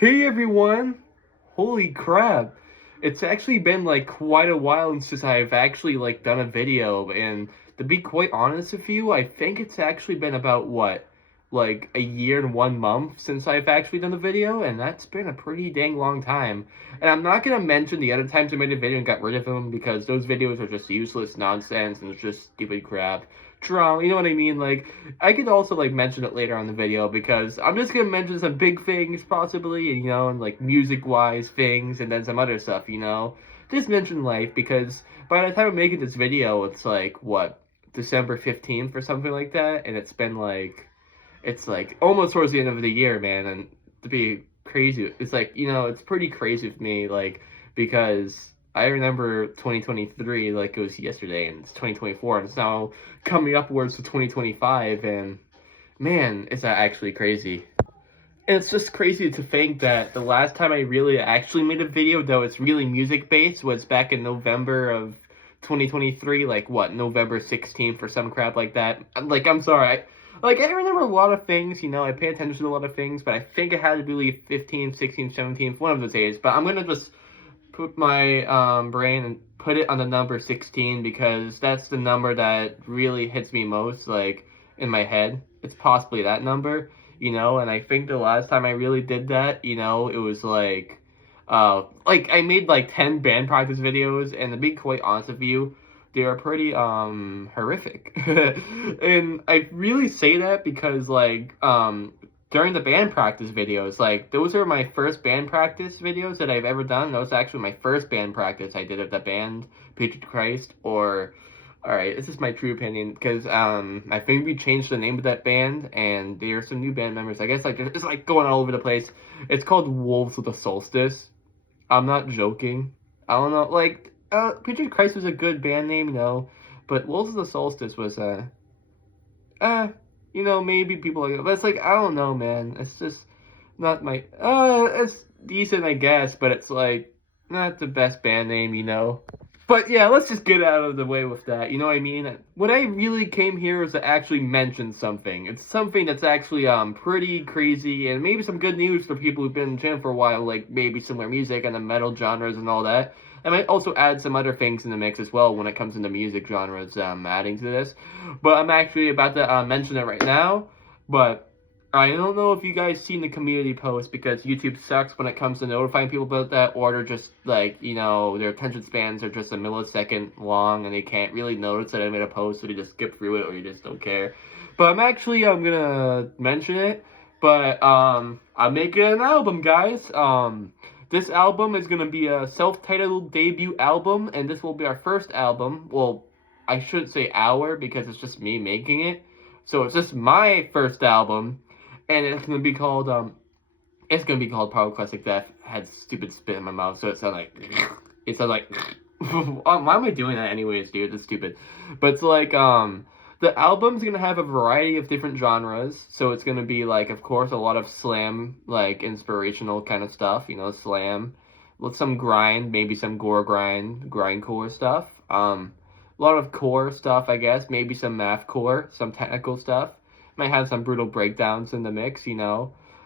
Hey everyone! Holy crap! It's actually been like quite a while since I've actually like done a video, and to be quite honest with you, I think it's actually been about what, like a year and 1 month since I've actually done a video, and that's been a pretty dang long time. And I'm not gonna mention the other times I made a video and got rid of them because those videos are just useless nonsense and it's just stupid crap. Drama, you know what I mean? Like, I could also like mention it later on the video because I'm just gonna mention some big things possibly, and like music wise things and then some other stuff, Just mention life because by the time I'm making this video, it's like what, December 15th or something like that, and it's like almost towards the end of the year, man, and to be crazy, it's like, it's pretty crazy with me, like, because I remember 2023 like it was yesterday, and it's 2024, and it's now coming upwards to 2025, and man, is that actually crazy. And it's just crazy to think that the last time I really actually made a video, though it's really music based, was back in November of 2023, like what, November 16th or some crap like that. Like, I'm sorry, I remember a lot of things, I pay attention to a lot of things, but I think it had to be 15th, 16th, 17th, one of those days. But I'm gonna just put my brain and put it on the number 16 because that's the number that really hits me most, like, in my head. It's possibly that number, and I think the last time I really did that, it was like I made like 10 band practice videos, and to be quite honest with you, they are pretty horrific. And I really say that because during the band practice videos, like, those are my first band practice videos that I've ever done. That was actually my first band practice I did of the band, Patriot Christ, or, alright, this is my true opinion, because, I think we changed the name of that band, and there are some new band members, I guess, like, it's, like, going all over the place. It's called Wolves of the Solstice. I'm not joking. I don't know, like, Patriot Christ was a good band name, but Wolves of the Solstice was, uh, maybe people like it, but it's like, I don't know, man. It's just not my, it's decent, I guess, but it's like, not the best band name. But yeah, let's just get out of the way with that, you know what I mean? What I really came here is to actually mention something. It's something that's actually, pretty crazy, and maybe some good news for people who've been in the channel for a while, like maybe similar music and the metal genres and all that. I might also add some other things in the mix as well when it comes into music genres, adding to this. But I'm actually about to mention it right now. But I don't know if you guys seen the community post, because YouTube sucks when it comes to notifying people about that, or they're just like, their attention spans are just a millisecond long and they can't really notice that I made a post, so they just skip through it or you just don't care. But I'm gonna mention it. But I'm making an album, guys. This album is going to be a self-titled debut album, and this will be our first album. Well, I shouldn't say our, because it's just me making it. So it's just my first album, and it's going to be called, Pyroclastic Death. I had stupid spit in my mouth, so it sounds like, why am I doing that anyways, dude? It's stupid. But it's like, the album's gonna have a variety of different genres, so it's gonna be like, of course, a lot of slam, like, inspirational kind of stuff, slam, with some grind, maybe some grindcore stuff, a lot of core stuff, I guess, maybe some mathcore, some technical stuff, might have some brutal breakdowns in the mix.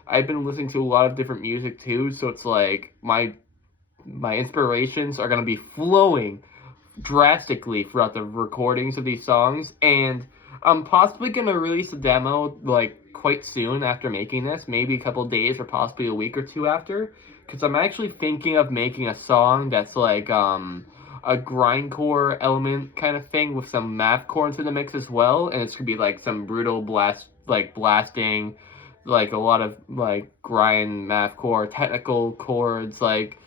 I've been listening to a lot of different music too, so it's like, my inspirations are gonna be flowing drastically throughout the recordings of these songs, and I'm possibly gonna release a demo like quite soon after making this, maybe a couple days or possibly a week or two after, because I'm actually thinking of making a song that's like a grindcore element kind of thing with some mathcore into the mix as well, and it's gonna be like some brutal blasting, like a lot of like grind mathcore technical chords, like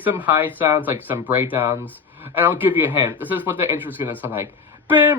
some high sounds, like some breakdowns. And I'll give you a hint. This is what the intro's gonna sound like. I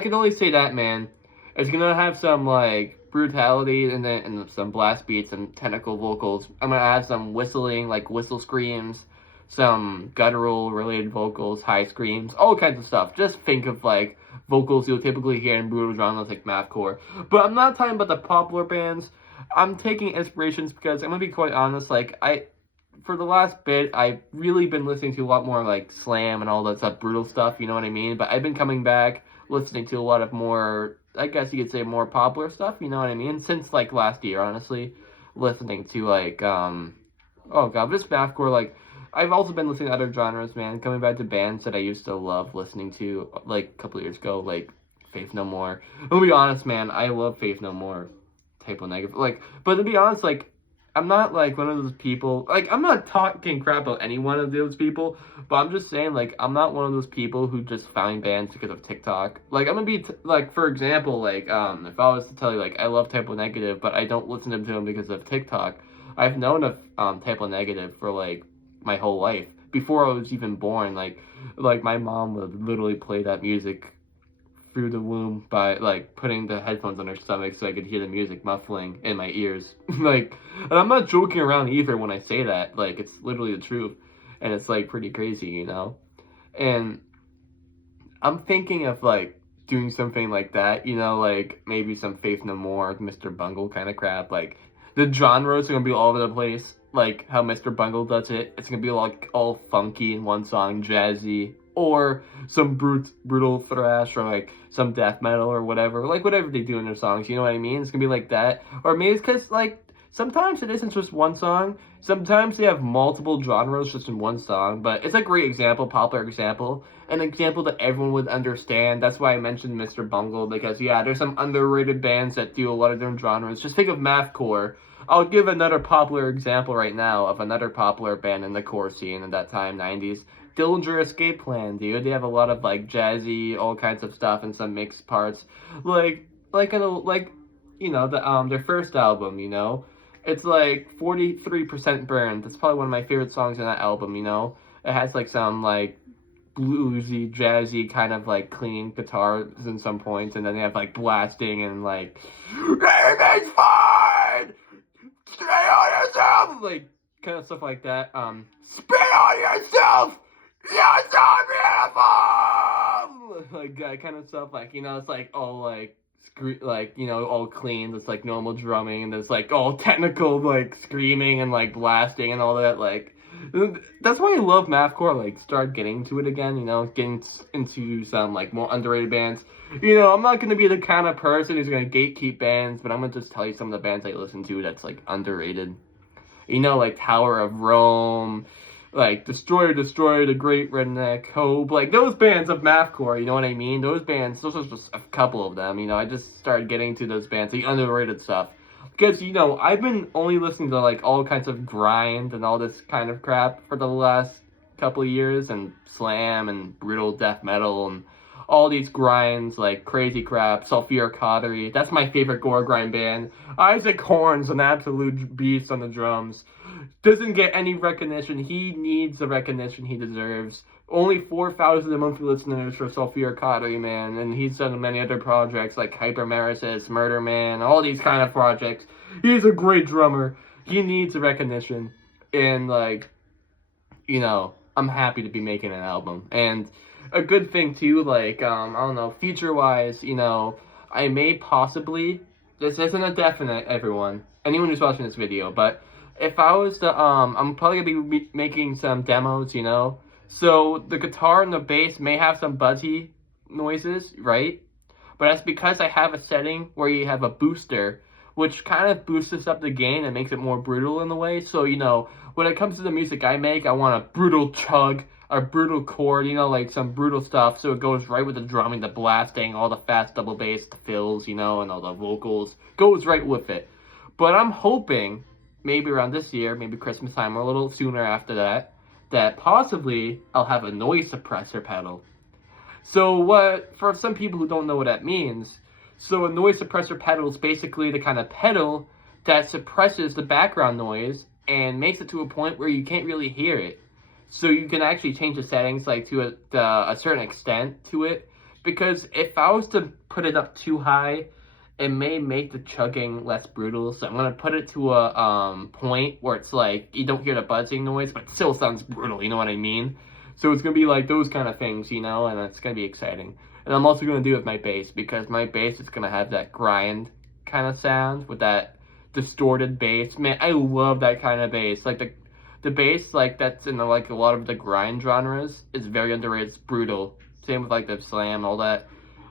can only say that, man. It's gonna have some, like, brutality and some blast beats and technical vocals. I'm gonna add some whistling, like whistle screams, some guttural related vocals, high screams, all kinds of stuff. Just think of, like, vocals you'll typically hear in brutal genres like mathcore. But I'm not talking about the popular bands. I'm taking inspirations because I'm gonna be quite honest, like, for the last bit, I've really been listening to a lot more, like, slam and all that stuff, brutal stuff, you know what I mean? But I've been coming back, listening to a lot of more, I guess you could say more popular stuff, you know what I mean? Since like last year, honestly, listening to like oh god, this mathcore, like I've also been listening to other genres, man. Coming back to bands that I used to love listening to like a couple of years ago, like Faith No More. I'll be honest, man, I love Faith No More. Type O Negative, like, but to be honest, like, I'm not like one of those people. Like, I'm not talking crap about any one of those people, but I'm just saying, like, I'm not one of those people who just find bands because of TikTok. Like, I'm gonna be like, for example, like, if I was to tell you, like, I love Type O Negative, but I don't listen to them because of TikTok. I've known of Type O Negative for like my whole life before I was even born. Like my mom would literally play that music through the womb by like putting the headphones on her stomach so I could hear the music muffling in my ears. Like, and I'm not joking around either when I say that. Like, it's literally the truth, and it's like pretty crazy, you know. And I'm thinking of like doing something like that, you know, like maybe some Faith No More, Mr. Bungle kind of crap. Like, the genres are gonna be all over the place, like how Mr. Bungle does it. It's gonna be like all funky in one song, jazzy, or some brutal thrash, or like some death metal or whatever, like whatever they do in their songs, you know what I mean? It's gonna be like that. Or maybe it's because like sometimes it isn't just one song. Sometimes they have multiple genres just in one song, but it's a great example, popular example, an example that everyone would understand. That's why I mentioned Mr. Bungle, because yeah, there's some underrated bands that do a lot of different genres. Just think of mathcore. I'll give another popular example right now of another popular band in the core scene in that time, 90s. Dillinger Escape Plan, dude. They have a lot of like jazzy, all kinds of stuff, and some mixed parts. Like you know, their first album, you know, it's like 43% burned. That's probably one of my favorite songs in that album. You know, it has like some like bluesy, jazzy kind of like clean guitars in some points, and then they have like blasting and like everything's fine. Stay on yourself, like kind of stuff like that. Spit on yourself. You're so beautiful. Like that kind of stuff. Like, you know, it's like all like you know, all clean. It's like normal drumming, and there's like all technical like screaming and like blasting and all that. Like, that's why I love mathcore. Like, start getting to it again. You know, getting into some like more underrated bands. You know, I'm not gonna be the kind of person who's gonna gatekeep bands, but I'm gonna just tell you some of the bands I listen to that's like underrated. You know, like Tower of Rome, like Destroyer, The Great Redneck, Hope, like those bands of mathcore, you know what I mean? Those bands, those are just a couple of them, you know. I just started getting to those bands, the underrated stuff. Because, you know, I've been only listening to like all kinds of grind and all this kind of crap for the last couple of years, and slam and brutal death metal and all these grinds, like crazy crap. Sulfur Cautery, that's my favorite gore grind band. Isaac Horn's an absolute beast on the drums. Doesn't get any recognition. He needs the recognition he deserves. Only 4,000 monthly listeners for Sulfur Cautery, man, and he's done many other projects like Hypermeresis, Murder Man, all these kind of projects. He's a great drummer. He needs the recognition, and like, you know, I'm happy to be making an album. And a good thing too, like, I don't know, future-wise, you know, I may possibly, this isn't a definite, everyone, anyone who's watching this video, but if I was to, I'm probably gonna be making some demos, you know, so the guitar and the bass may have some buzzy noises, right? But that's because I have a setting where you have a booster, which kind of boosts up the gain and makes it more brutal in a way. So, you know, when it comes to the music I make, I want a brutal chug, a brutal chord, you know, like some brutal stuff, so it goes right with the drumming, the blasting, all the fast double bass, the fills, you know, and all the vocals, goes right with it. But I'm hoping, maybe around this year, maybe Christmas time, or a little sooner after that, that possibly I'll have a noise suppressor pedal. So what, for some people who don't know what that means, so a noise suppressor pedal is basically the kind of pedal that suppresses the background noise and makes it to a point where you can't really hear it. So you can actually change the settings like to a certain extent to it, because if I was to put it up too high, it may make the chugging less brutal. So I'm gonna put it to a point where it's like you don't hear the buzzing noise, but it still sounds brutal. You know what I mean? So it's gonna be like those kind of things, you know, and it's gonna be exciting. And I'm also gonna do it with my bass, because my bass is gonna have that grind kind of sound with that distorted bass. Man, I love that kind of bass. Like the bass, like that's in the, like a lot of the grind genres, is very underrated. It's brutal. Same with like the slam and all that.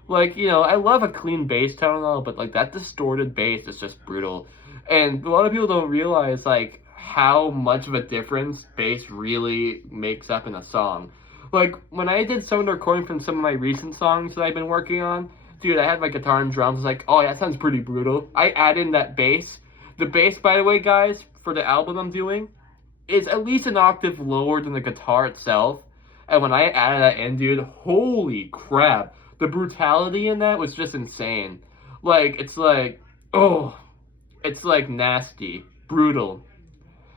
Like, you know, I love a clean bass tone and all, but like that distorted bass is just brutal. And a lot of people don't realize like how much of a difference bass really makes up in a song. Like when I did some of the recording from some of my recent songs that I've been working on, dude, I had my guitar and drums, like, oh yeah, that sounds pretty brutal. I add in that bass. The bass, by the way, guys, for the album I'm doing, is at least an octave lower than the guitar itself. And when I added that in, dude, holy crap. The brutality in that was just insane. Like, it's like, oh, it's like nasty, brutal.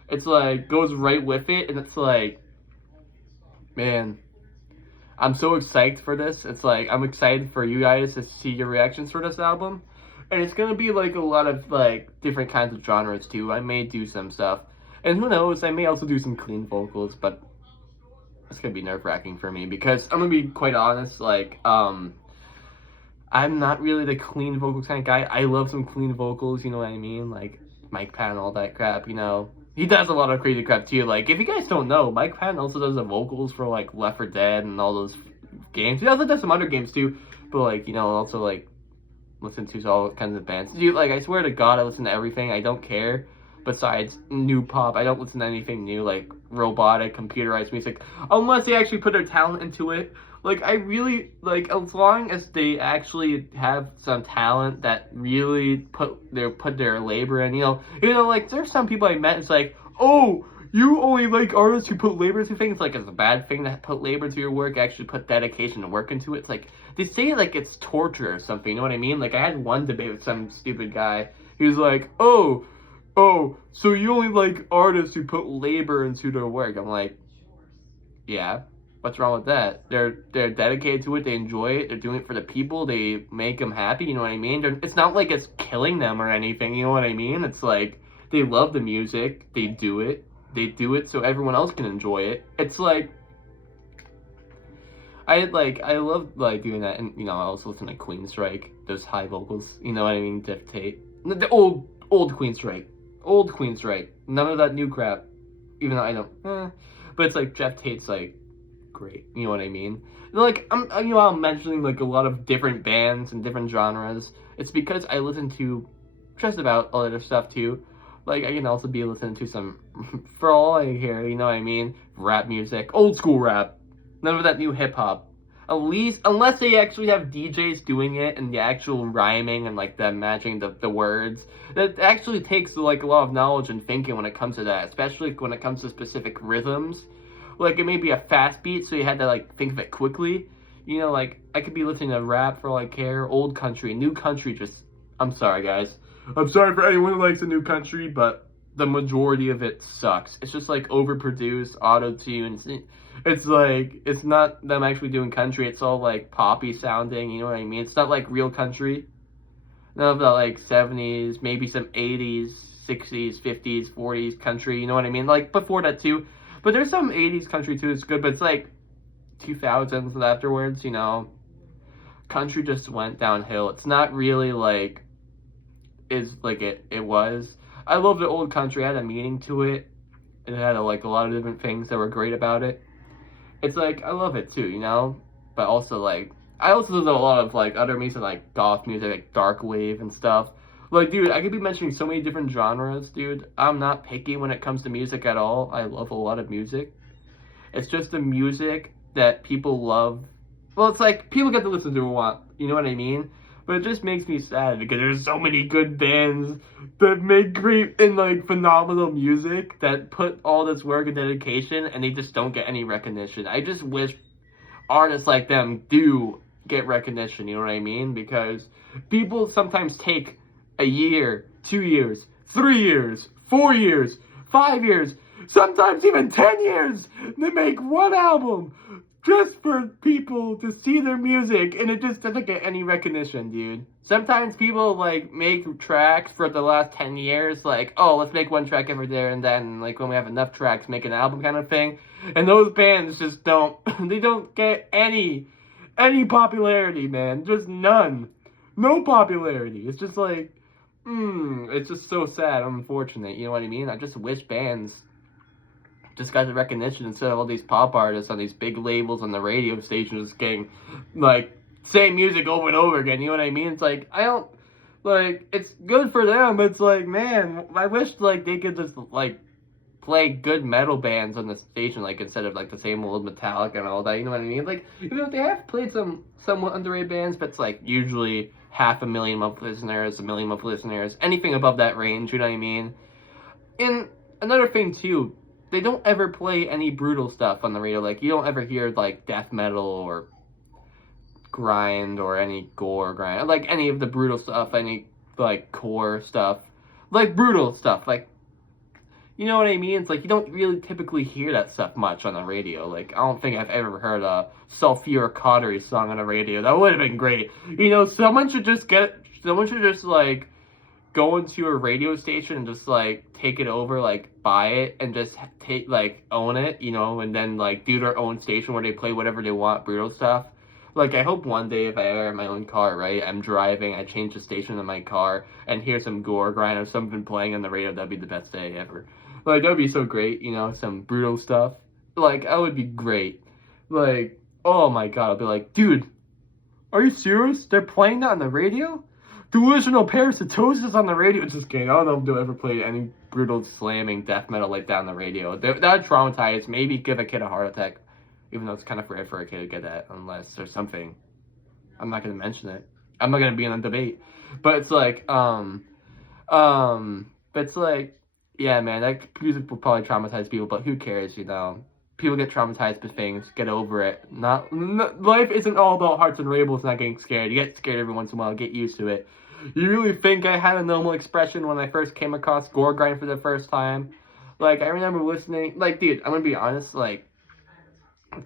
It's like, goes right with it, and it's like, man, I'm so excited for this. It's like, I'm excited for you guys to see your reactions for this album. And it's gonna be like a lot of like different kinds of genres too. I may do some stuff. And who knows, I may also do some clean vocals, but it's gonna be nerve-wracking for me because I'm gonna be quite honest, like, I'm not really the clean vocals kind of guy. I love some clean vocals, you know what I mean? Like Mike Patton, all that crap, you know. He does a lot of crazy crap too. Like, if you guys don't know, Mike Patton also does the vocals for like Left 4 Dead and all those games. He also does some other games too, but like, you know, also like listen to all kinds of bands. Dude, like, I swear to God, I listen to everything. I don't care. Besides new pop, I don't listen to anything new, like robotic, computerized music, unless they actually put their talent into it. Like, I really, like, as long as they actually have some talent that really put their labor in, you know, like, there's some people I met, it's like, oh, you only like artists who put labor into things, like, it's a bad thing to put labor into your work, actually put dedication and work into it. It's like, they say it like it's torture or something, you know what I mean? Like, I had one debate with some stupid guy, he was like, oh, so you only like artists who put labor into their work. I'm like, yeah, what's wrong with that? They're dedicated to it, they enjoy it, they're doing it for the people, they make them happy, you know what I mean? It's not like it's killing them or anything, you know what I mean? It's like, they love the music, they do it so everyone else can enjoy it. It's like, I love like doing that, and you know, I also listen to Queensryche, those high vocals, you know what I mean? Jeff Tate, the old Queensryche, none of that new crap, even though I know, but it's like Jeff Tate's like great, you know what I mean? Like, I'm mentioning like a lot of different bands and different genres. It's because I listen to just about all other stuff too. Like, I can also be listening to some, for all I hear, you know what I mean? Rap music, old school rap, none of that new hip hop. At least, unless they actually have DJs doing it and the actual rhyming and like them matching the words, that actually takes like a lot of knowledge and thinking when it comes to that, especially when it comes to specific rhythms. Like, it may be a fast beat, so you had to like think of it quickly. You know, like, I could be listening to rap for all I care, old country, new country, just, I'm sorry guys. I'm sorry for anyone who likes the new country, but the majority of it sucks. It's just like overproduced, auto-tuned. It's like, it's not them actually doing country, it's all like poppy sounding, you know what I mean? It's not like real country. None of the like 70s, maybe some 80s, 60s, 50s, 40s country, you know what I mean? Like before that too. But there's some 80s country too, it's good, but it's like 2000s and afterwards, you know, country just went downhill. It's not really like, is like it was. I love the old country, I had a meaning to it. It had like a lot of different things that were great about it. It's like, I love it too, you know? But also like, I also listen to a lot of like other music, like goth music, like dark wave and stuff. Like, dude, I could be mentioning so many different genres, dude. I'm not picky when it comes to music at all. I love a lot of music. It's just the music that people love. Well, it's like, people get to listen to what they want, you know what I mean? But it just makes me sad because there's so many good bands that make great and like phenomenal music that put all this work and dedication and they just don't get any recognition. I just wish artists like them do get recognition, you know what I mean? Because people sometimes take a year, 2 years, 3 years, 4 years, 5 years, sometimes even 10 years to make one album just for people to see their music, and it just doesn't get any recognition, dude. Sometimes people like make tracks for the last 10 years, like, oh, let's make one track every there and then, like when we have enough tracks, make an album kind of thing. And those bands just don't, they don't get any popularity, man. Just none. No popularity. It's just like, it's just so sad, unfortunate, you know what I mean? I just wish bands just got the recognition instead of all these pop artists on these big labels on the radio stations getting, like, same music over and over again. You know what I mean? It's like I don't like. It's good for them, but it's like, man, I wish like they could just like play good metal bands on the station, like instead of like the same old Metallica and all that. You know what I mean? Like, you know, they have played some somewhat underrated bands, but it's like usually 500,000 monthly listeners, 1 million monthly listeners, anything above that range. You know what I mean? And another thing too, they don't ever play any brutal stuff on the radio. Like, you don't ever hear like death metal or grind or any gore grind, like any of the brutal stuff, any like core stuff, like brutal stuff, like, you know what I mean? It's like you don't really typically hear that stuff much on the radio. Like, I don't think I've ever heard a Sulphur Cautery song on the radio. That would have been great. You know, someone should just like go into a radio station and just like take it over, like buy it and just take like own it, you know, and then like do their own station where they play whatever they want, brutal stuff. Like, I hope one day if I ever have my own car, right, I'm driving, I change the station in my car and hear some gore grind or something playing on the radio. That'd be the best day ever. Like, that would be so great, you know, some brutal stuff. Like, that would be great. Like, oh my god, I'll be like, dude, are you serious? They're playing that on the radio? Delusional Parasitosis on the radio. Just kidding. I don't know if they'll ever play any brutal slamming death metal like that on the radio. That would traumatize, maybe give a kid a heart attack. Even though it's kind of rare for a kid to get that, unless there's something. I'm not going to mention it. I'm not going to be in a debate. But it's like, but it's like, yeah, man, that music will probably traumatize people, but who cares, you know? People get traumatized by things, get over it. Life isn't all about hearts and rainbows, not getting scared. You get scared every once in a while, get used to it. You really think I had a normal expression when I first came across gore grind for the first time? Like, I remember listening, like, dude, I'm gonna be honest, like,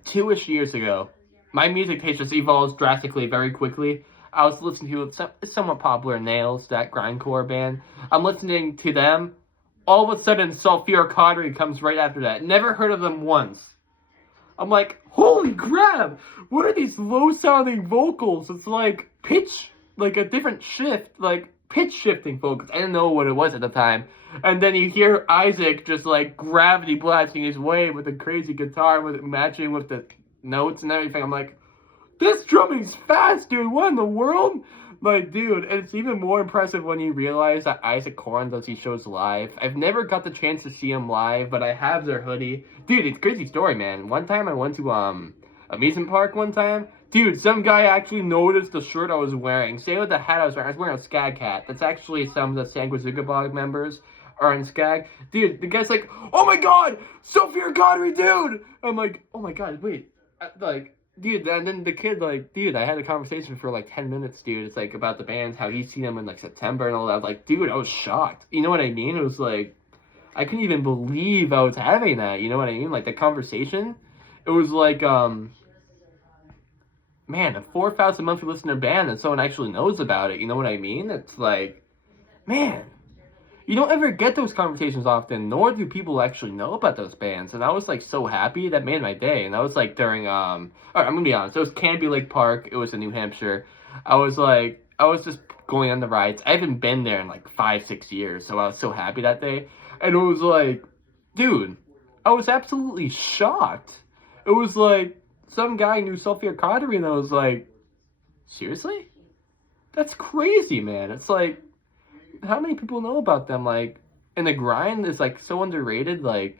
2-ish years ago, my music taste just evolves drastically very quickly. I was listening to a somewhat popular Nails, that grindcore band. I'm listening to them. All of a sudden, Sulphur Cautery comes right after that. Never heard of them once. I'm like, holy crap! What are these low-sounding vocals? It's like pitch, like a different shift, like pitch shifting vocals. I didn't know what it was at the time. And then you hear Isaac just like gravity blasting his way with a crazy guitar with it matching with the notes and everything. I'm like, this drumming's fast, dude. What in the world? Like, dude, and it's even more impressive when you realize that Isaac Korn does these shows live. I've never got the chance to see him live, but I have their hoodie. Dude, it's a crazy story, man. One time I went to amusement park one time. Dude, some guy actually noticed the shirt I was wearing. Same with the hat I was wearing. I was wearing a Skag hat. That's actually some of the Sanguizugabog members are in Skag. Dude, the guy's like, oh my god, Sulphur Cautery, dude! I'm like, oh my god, wait. Like, dude, and then the kid, like, dude, I had a conversation for like 10 minutes, dude. It's like about the bands, how he's seen them in like September and all that. I was like, dude, I was shocked. You know what I mean? It was like, I couldn't even believe I was having that. You know what I mean? Like, the conversation, it was like, man, a 4,000 monthly listener band and someone actually knows about it. You know what I mean? It's like, man, you don't ever get those conversations often, nor do people actually know about those bands. And I was like so happy. That made my day. And that was like during alright, I'm gonna be honest, it was Canby Lake Park, it was in New Hampshire. I was just going on the rides. I haven't been there in like 5-6 years, so I was so happy that day. And it was like, dude, I was absolutely shocked. It was like some guy knew Sulphur Cautery, and I was like, seriously? That's crazy, man. It's like, how many people know about them? Like, and the grind is like so underrated. Like,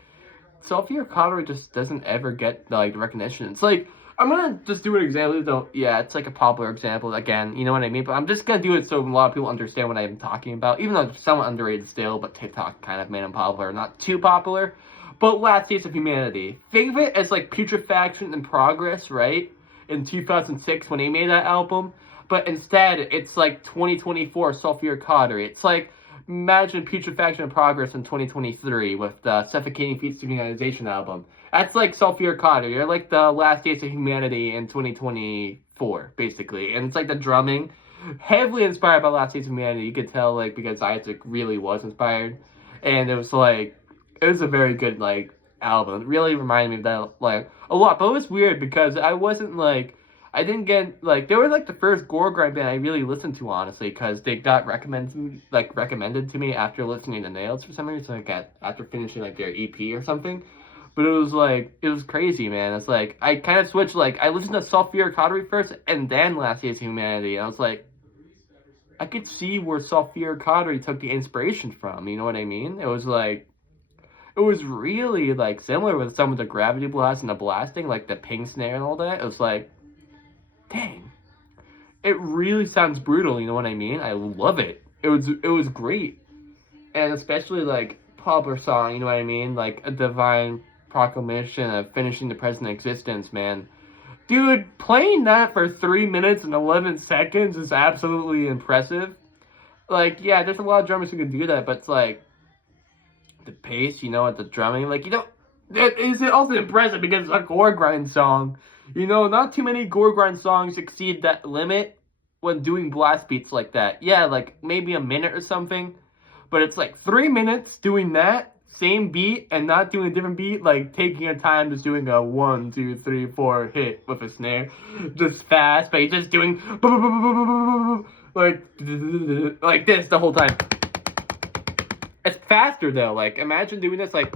Sulphur Cautery just doesn't ever get like the recognition. It's like, I'm gonna just do an example. Yeah, it's like a popular example again. You know what I mean? But I'm just gonna do it so a lot of people understand what I'm talking about. Even though it's somewhat underrated still, but TikTok kind of made them popular. Not too popular. But Last Days of Humanity. Think of it as like Putrefaction in Progress, right? In 2006 when he made that album. But instead, it's like 2024 Sulphur Cautery. It's like, imagine Putrefaction in Progress in 2023 with the Suffocating Feet Synchronization album. That's like Sulphur Cautery. You're like the Last Days of Humanity in 2024, basically. And it's like the drumming, heavily inspired by Last Days of Humanity. You could tell, like, because Isaac really was inspired. And it was like, it was a very good, like, album. It really reminded me of that, like, a lot. But it was weird because I wasn't, like, I didn't get, like, they were, like, the first gore grind band I really listened to, honestly, because they got recommended to me after listening to Nails for some reason, like, after finishing, like, their EP or something. But it was crazy, man. It's like, I kind of switched, like, I listened to Sophia Cottery first, and then Last Days of Humanity. And I was like, I could see where Sophia Cottery took the inspiration from, you know what I mean? It was like, it was really, like, similar with some of the gravity blast and the blasting, like the ping snare and all that. It was like, dang. It really sounds brutal, you know what I mean? I love it. It was great. And especially, like, popular song, you know what I mean? Like, A Divine Proclamation of Finishing the Present Existence, man. Dude, playing that for 3 minutes and 11 seconds is absolutely impressive. Like, yeah, there's a lot of drummers who can do that, but it's like, the pace, you know, at the drumming, like, you know, it is also impressive because it's a gore grind song. You know, not too many gore grind songs exceed that limit when doing blast beats like that. Yeah, like, maybe a minute or something, but it's like 3 minutes doing that same beat and not doing a different beat, like taking your time just doing a 1, 2, 3, 4 hit with a snare, just fast, but you're just doing like this the whole time. It's faster though. Like, imagine doing this like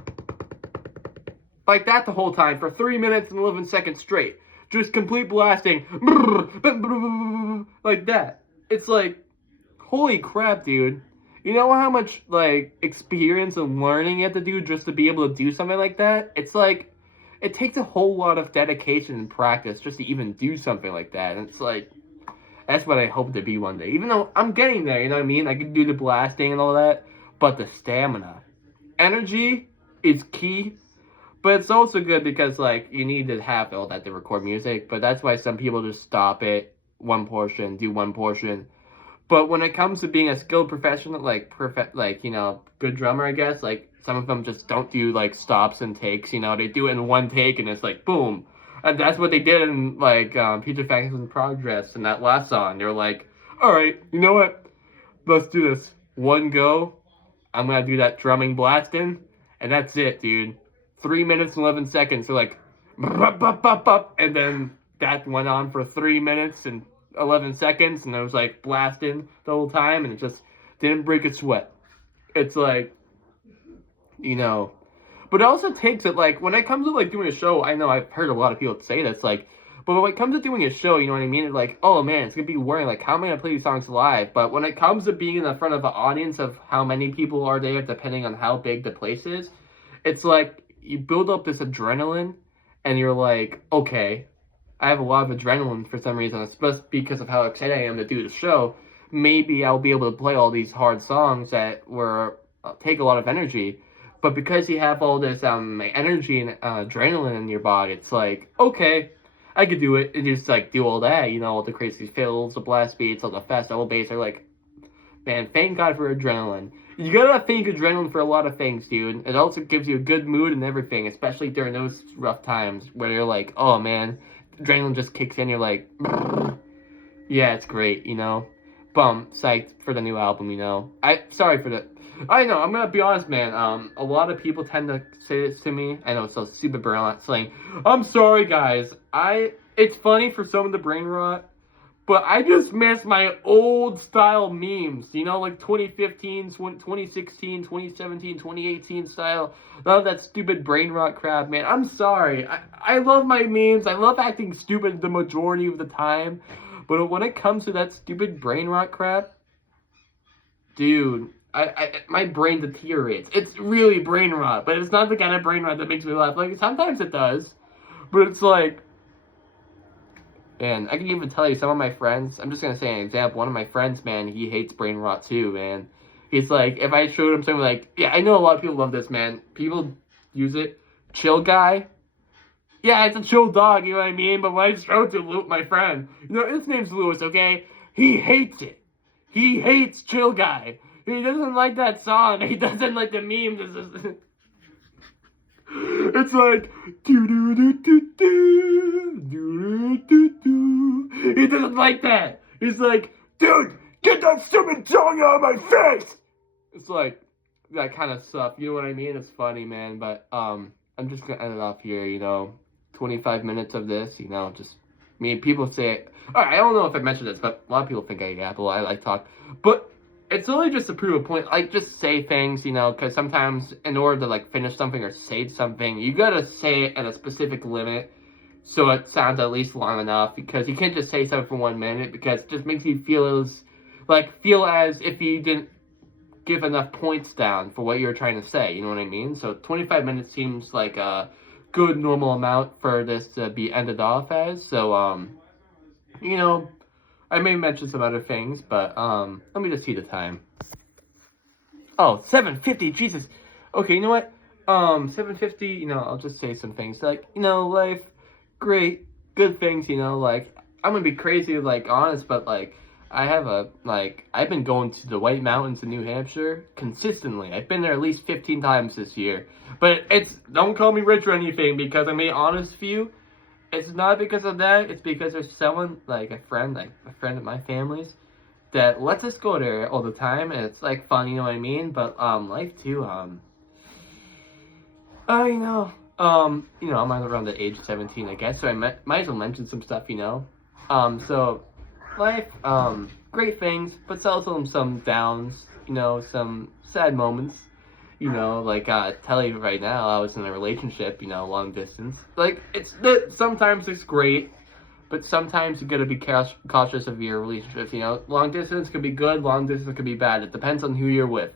that the whole time for 3 minutes and 11 seconds straight, just complete blasting like that. It's like, holy crap, dude. You know how much, like, experience and learning you have to do just to be able to do something like that? It's like, it takes a whole lot of dedication and practice just to even do something like that. And it's like, that's what I hope to be one day. Even though I'm getting there, you know what I mean? I can do the blasting and all that, but the stamina. Energy is key, but it's also good because, like, you need to have all that to record music. But that's why some people just stop it, one portion, do one portion. But when it comes to being a skilled professional, like, you know, good drummer, I guess, like, some of them just don't do, like, stops and takes, you know, they do it in one take, and it's like, boom. And that's what they did in, like, Putrefaction in Progress in that last song. They were like, alright, you know what? Let's do this. One go, I'm gonna do that drumming blasting, and that's it, dude. 3 minutes and 11 seconds, they're like, and then that went on for 3 minutes and 11 seconds, and I was like blasting the whole time, and it just didn't break a sweat. It's like, you know, but it also takes it, like, when it comes to, like, doing a show, I know I've heard a lot of people say this, like, but when it comes to doing a show, you know what I mean? It's like, oh man, it's gonna be worrying, like, how am I gonna play these songs live? But when it comes to being in the front of an audience of how many people are there, depending on how big the place is, it's like, you build up this adrenaline, and you're like, okay, I have a lot of adrenaline for some reason, especially because of how excited I am to do the show. Maybe I'll be able to play all these hard songs that take a lot of energy. But because you have all this energy and adrenaline in your body, it's like, okay, I could do it. And just, like, do all that, you know, all the crazy fills, the blast beats, all the fast double bass. Are like, man, thank God for adrenaline. You gotta thank adrenaline for a lot of things, dude. It also gives you a good mood and everything, especially during those rough times where you're like, oh man, adrenaline just kicks in, you're like, brrr. Yeah, it's great, you know? Psyched for the new album, you know? Sorry for the, I know, I'm gonna be honest, man, a lot of people tend to say this to me, I know it's so stupid burnout slang, I'm sorry, guys, it's funny for some of the brain rot, but I just miss my old style memes, you know, like 2015, 2016, 2017, 2018 style. None of that stupid brain rot crap, man. I'm sorry. I love my memes. I love acting stupid the majority of the time. But when it comes to that stupid brain rot crap, dude, my brain deteriorates. It's really brain rot, but it's not the kind of brain rot that makes me laugh. Like, sometimes it does, but it's like, and I can even tell you, some of my friends, I'm just going to say an example. One of my friends, man, he hates brain rot too, man. He's like, if I showed him something like, yeah, I know a lot of people love this, man. People use it. Chill guy. Yeah, it's a chill dog, you know what I mean? But when I showed to my friend, you know, his name's Lewis, okay? He hates it. He hates Chill Guy. He doesn't like that song. He doesn't like the memes. It's like, do-do-do-do-do. He doesn't like that. He's like, dude, get that stupid song out of my face. It's like, that kind of stuff. You know what I mean? It's funny, man. But I'm just gonna end it off here. You know, 25 minutes of this. You know, just me. People say, all right, I don't know if I mentioned this, but a lot of people think I apple. I like talk, but it's really just to prove a point. Like, just say things, you know, because sometimes in order to, like, finish something or say something, you gotta say it at a specific limit so it sounds at least long enough, because you can't just say something for 1 minute, because it just makes you feel as if you didn't give enough points down for what you were trying to say, you know what I mean? So 25 minutes seems like a good normal amount for this to be ended off as, so, you know, I may mention some other things, but, let me just see the time. Oh, 7:50, Jesus. Okay, you know what? 7:50, you know, I'll just say some things, like, you know, life, great, good things, you know, like, I'm gonna be crazy, like, honest, but, like, I've been going to the White Mountains in New Hampshire consistently. I've been there at least 15 times this year. But don't call me rich or anything, because I'm being honest with you, it's not because of that, it's because there's someone, like a friend of my family's, that lets us go there all the time, and it's, like, fun, you know what I mean? But, life too, you know, I'm around the age of 17, I guess, so I might as well mention some stuff, you know? So, life, great things, but also some downs, you know, some sad moments, you know, like, tell you right now, I was in a relationship, you know, long distance. Like, sometimes it's great, but sometimes you gotta be cautious of your relationships, you know? Long distance could be good, long distance could be bad, it depends on who you're with.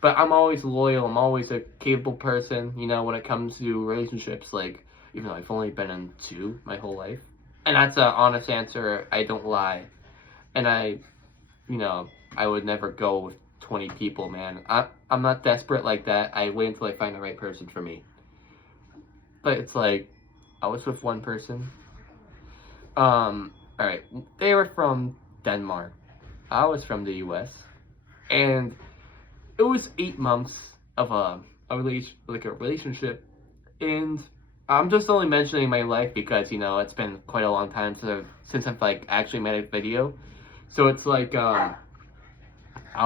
But I'm always loyal, I'm always a capable person, you know, when it comes to relationships, like, even though I've only been in 2 my whole life. And that's an honest answer, I don't lie. And you know, I would never go with 20 people, man. I'm not desperate like that. I wait until I find the right person for me. But it's like, I was with one person. Alright, they were from Denmark. I was from the US. And it was 8 months of a relationship. And I'm just only mentioning my life because, you know, it's been quite a long time since I've like actually made a video. So it's like, I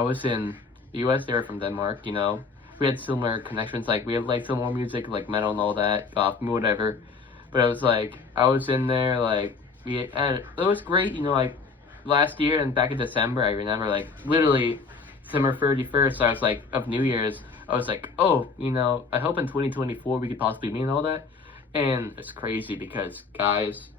was in the US, they were from Denmark, you know. We had similar connections, like we had like similar music, like metal and all that, goth, whatever. But it was like, I was in there, like, it was great, you know, like, last year and back in December, I remember, like, literally, December 31st, I was like, of New Year's, I was like, oh, you know, I hope in 2024 we could possibly meet and all that. And it's crazy because, guys,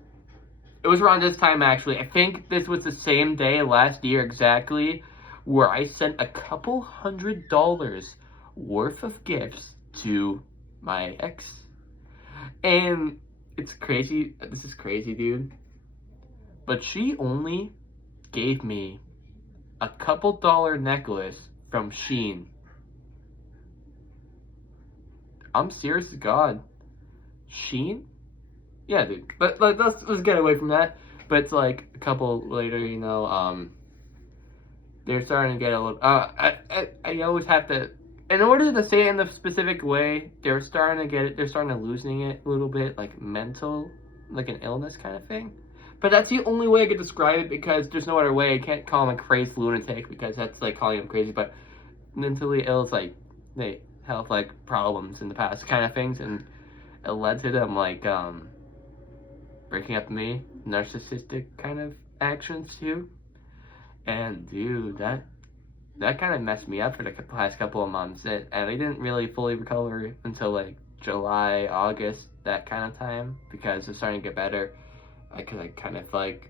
it was around this time, actually. I think this was the same day last year exactly where I sent a couple $100 worth of gifts to my ex. And it's crazy. This is crazy, dude. But she only gave me a couple $1 necklace from Shein. I'm serious to God. Shein? Yeah, dude. But like, let's get away from that. But it's like a couple later, you know, they're starting to get a little. I always have to, in order to say it in the specific way, they're starting to get it. They're starting to losing it a little bit, like mental, like an illness kind of thing. But that's the only way I could describe it, because there's no other way. I can't call him a crazy lunatic, because that's like calling him crazy. But mentally ill is like they have like problems in the past kind of things, and it led to them like breaking up with me, narcissistic kind of actions too. And dude, that kind of messed me up for the past couple of months. And I didn't really fully recover until like July, August, that kind of time, because it's starting to get better. I kind of like,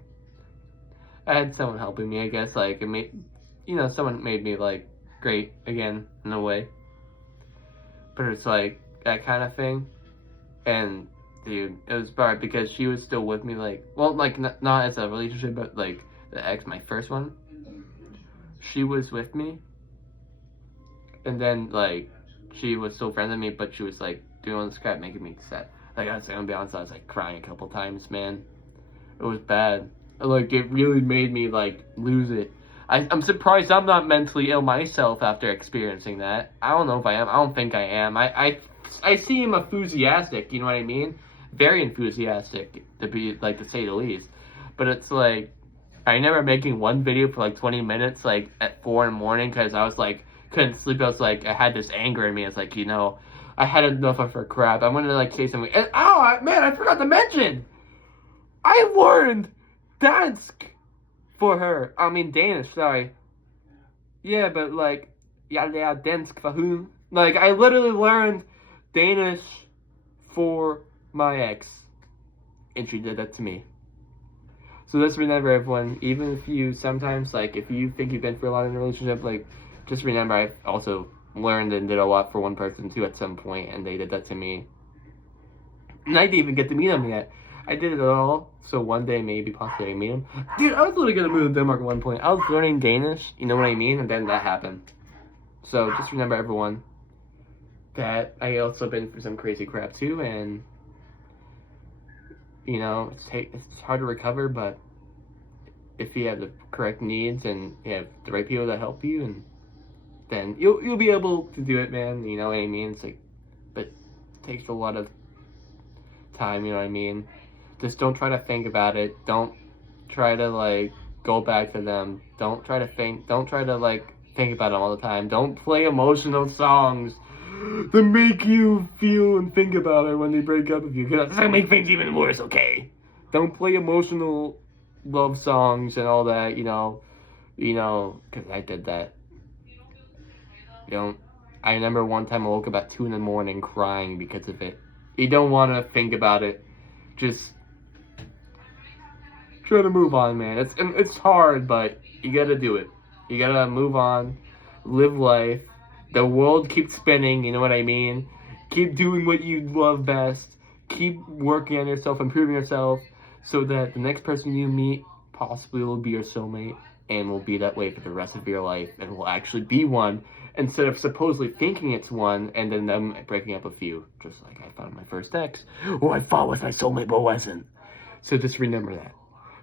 I had someone helping me, I guess, like, it made, you know, someone made me like great again in a way. But it's like that kind of thing. And dude, it was hard because she was still with me, like, well, like, not as a relationship, but like the ex, my first one, she was with me, and then like she was still friends with me, but she was like doing all this crap, making me sad. Like, I was gonna be honest, I was like crying a couple times, man. It was bad. Like, it really made me like lose it. I'm surprised I'm not mentally ill myself after experiencing that. I don't know if I am. I don't think I am. I seem enthusiastic, you know what I mean? Very enthusiastic, to be, like, to say the least. But it's like, I remember making one video for like 20 minutes, like at 4 in the morning, because I was like, couldn't sleep. I was like, I had this anger in me. It's like, you know, I had enough of her crap. I'm gonna like say something. And man, I forgot to mention, I learned Dansk for her. I mean Danish, sorry. Yeah, but like, ja, ja, dansk verhoen. Like, I literally learned Danish for my ex, and she did that to me. So just remember, everyone, even if you sometimes, like, if you think you've been through a lot in a relationship, like, just remember I've also learned and did a lot for one person too at some point, and they did that to me. And I didn't even get to meet them yet. I did it all, so one day maybe possibly I meet him. Dude, I was literally gonna move to Denmark at one point. I was learning Danish, you know what I mean, and then that happened. So just remember, everyone, that I also been through some crazy crap too, and you know it's hard to recover, but if you have the correct needs and you have the right people that help you, and then you'll be able to do it, man. You know what I mean? It's like, but it takes a lot of time. You know what I mean? Just don't try to think about it. Don't try to like go back to them. Don't try to think. Don't try to like think about them all the time. Don't play emotional songs that make you feel and think about it when they break up with you. Cause that's gonna make things even worse. Okay? Don't play emotional love songs and all that. Cause I did that. You know, I remember one time I woke up at 2 in the morning crying because of it. You don't want to think about it. Just try to move on, man. It's hard, but you gotta do it. You gotta move on, live life. The world keeps spinning. You know what I mean? Keep doing what you love best. Keep working on yourself, improving yourself, so that the next person you meet possibly will be your soulmate and will be that way for the rest of your life and will actually be one instead of supposedly thinking it's one and then them breaking up with you, just like I found my first ex. Oh, I thought was my soulmate but wasn't. So just remember that.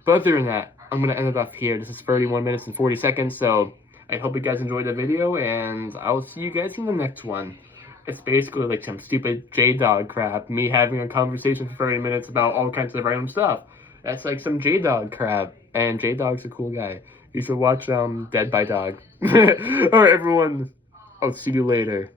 But other than that, I'm going to end it off here. This is 31 minutes and 40 seconds, so I hope you guys enjoyed the video, and I'll see you guys in the next one. It's basically like some stupid J-Dog crap, me having a conversation for 30 minutes about all kinds of random stuff. That's like some J-Dog crap, and J-Dog's a cool guy. You should watch Dead by Dog. Alright, everyone, I'll see you later.